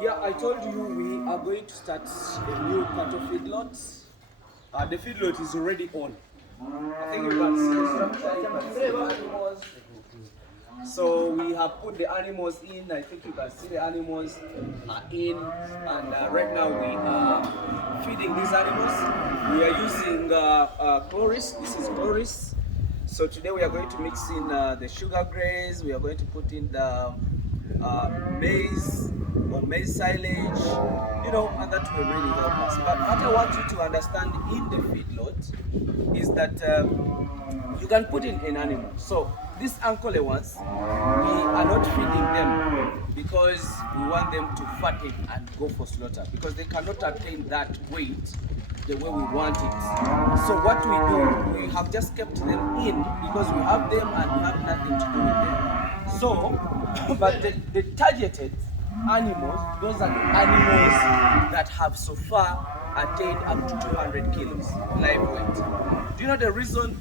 Yeah, I told you we are going to start a new cattle feedlot. The feedlot is already on. I think you can see the structure, you can see the animals. So we have put the animals in. I think you can see the animals are in. And right now we are feeding these animals. We are using chloris. This is chloris. So today we are going to mix in the sugar graze. We are going to put in the maize or maize silage, and that will really help us. But what I want you to understand in the feedlot is that you can put in an animal. So these ankole ones, we are not feeding them because we want them to fatten and go for slaughter because they cannot attain that weight the way we want it. So what we do, we have just kept them in because we have them and we have nothing to do with them. So, but the targeted animals, those are the animals that have so far attained up to 200 kilos live weight. Do you know the reason?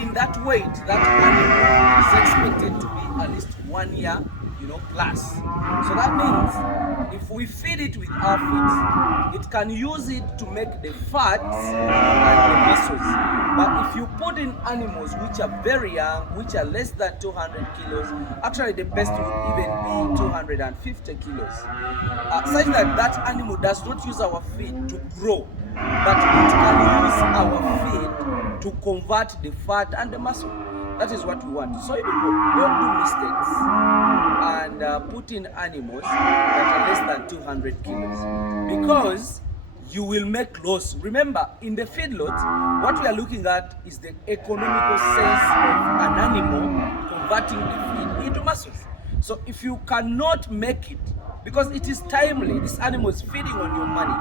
In that weight, that animal is expected to be at least 1 year, plus. So that means if we feed it with our feed, it can use it to make the fats and the muscles. But if you put in animals which are very young, which are less than 200 kilos, actually the best would even be 250 kilos, such that that animal does not use our feed to grow, but it can use our feed to convert the fat and the muscle. That is what we want. So people, don't do mistakes and put in animals that are less than 200 kilos because you will make loss. Remember, in the feedlot, what we are looking at is the economical sense of an animal converting the feed into muscles. So if you cannot make it, because it is timely, this animal is feeding on your money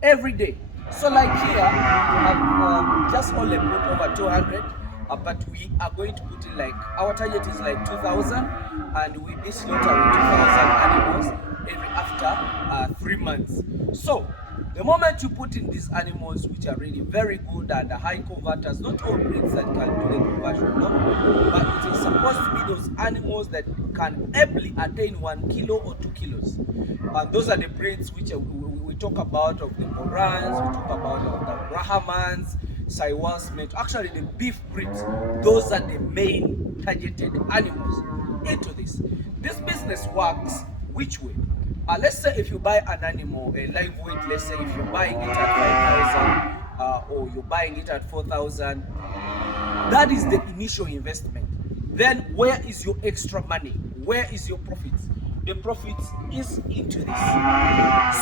every day. So like here, we have just only put over 200, but we are going to put in our target is like 2,000, and we be slaughtering 2,000 animals every after 3 months. So the moment you put in these animals, which are really very good and high converters, not all breeds that can do the conversion, no, but it is supposed to be those animals that can ably attain 1 kilo or 2 kilos. And those are the breeds which we talk about of the Morans, we talk about of the Brahmans, Saiwans, actually the beef breeds. Those are the main targeted animals into this. This business works which way? Let's say if you buy an animal, a live weight, let's say if you're buying it at 5,000 or you're buying it at 4,000, that is the initial investment. Then where is your extra money? Where is your profit? The profit is into this.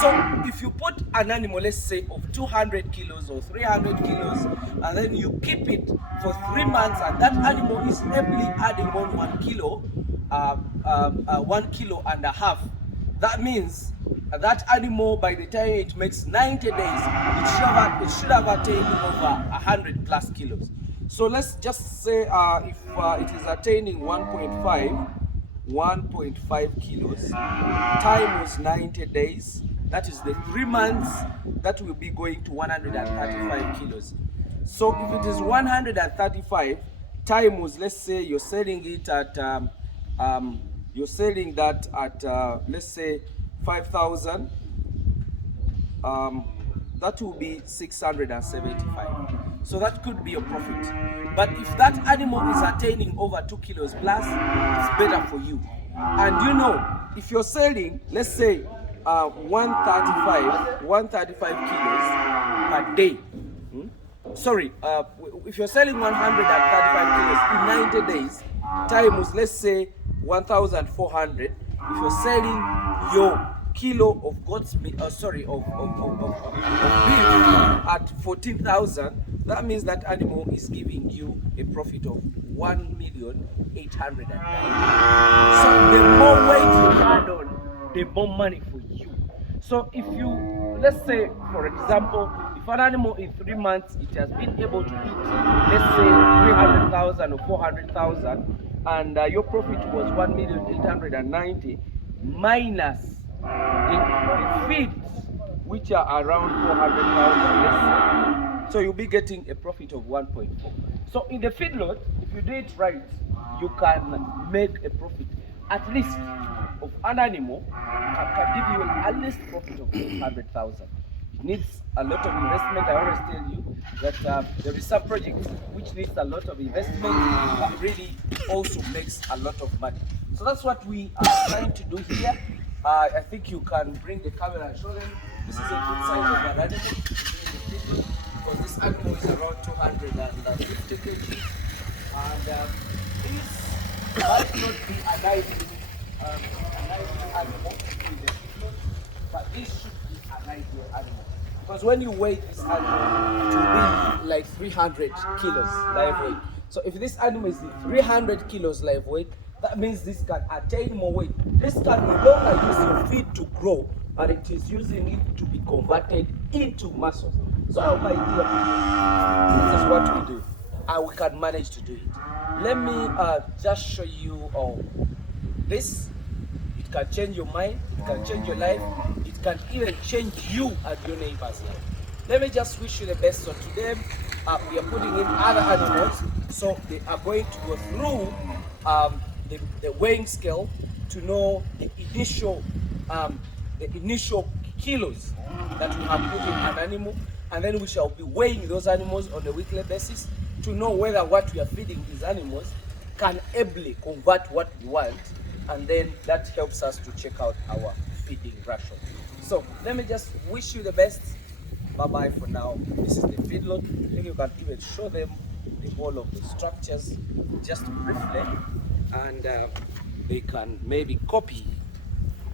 So if you put an animal, let's say of 200 kilos or 300 kilos, and then you keep it for 3 months, and that animal is ably adding on 1 kilo, 1.5 kilos, that means that animal, by the time it makes 90 days, it should have attained over 100 plus kilos. So let's just say if it is attaining 1.5 kilos times 90 days, that is the 3 months, that will be going to 135 kilos. So if it is 135 times, let's say you're selling it at you're selling that at let's say 5,000, that will be 675. So that could be a profit. But if that animal is attaining over 2 kilos plus, it's better for you. And if you're selling, let's say 135 kilos per day, sorry, if you're selling 135 kilos in 90 days times, let's say 1,400, if you're selling your kilo of goat's meat, of beef at 14,000, that means that animal is giving you a profit of 1,809,000. So the more weight you add on, the more money for you. So if you, let's say, for example, if an animal in 3 months, it has been able to eat, let's say 300,000 or 400,000, and your profit was 1,890,000 minus the feeds, which are around 400,000, let's say. So you'll be getting a profit of 1.4. So in the feedlot, if you do it right, you can make a profit at least of an animal can give you at least profit of 800,000. It needs a lot of investment. I always tell you that there is some projects which needs a lot of investment, but really also makes a lot of money. So that's what we are trying to do here. I think you can bring the camera and show them. This is a good size of an animal, because this animal is around 250 kg, and this might not be an ideal animal in the field, but this should be an ideal animal. Because when you weigh this animal, it will be like 300 kilos live weight. So if this animal is 300 kilos live weight, that means this can attain more weight. This can no longer use your feed to grow, but it is using it to be converted into muscle. So my dear, this is what we do, and we can manage to do it. Let me just show you this. It can change your mind, it can change your life, it can even change you and your neighbor's life. Let me just wish you the best. So today we are putting in other animals, so they are going to go through the weighing scale to know the initial kilos that we have put in an animal, and then we shall be weighing those animals on a weekly basis to know whether what we are feeding these animals can ably convert what we want, and then that helps us to check out our feeding ration. So let me just wish you the best. Bye bye for now. This is the feedlot. I think you can even show them the whole of the structures just briefly, and they can maybe copy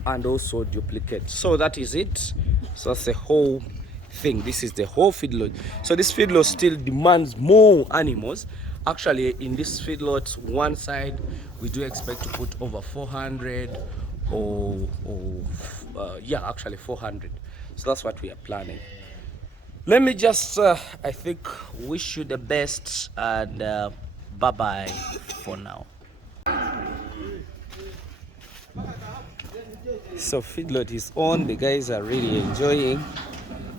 and also duplicate. So that is it. So that's the whole thing. This is the whole feedlot. So this feedlot still demands more animals. Actually, in this feedlot, one side we do expect to put over 400 yeah, actually 400. So that's what we are planning. Let me just I think wish you the best, and bye bye for now. So feedlot is on, the guys are really enjoying.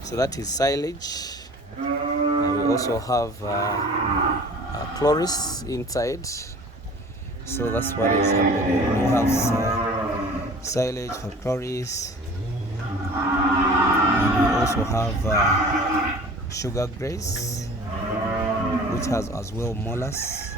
So that is silage, and we also have chloris inside. So that's what is happening. We have silage for chloris, and we also have sugar grace, which has as well molasses.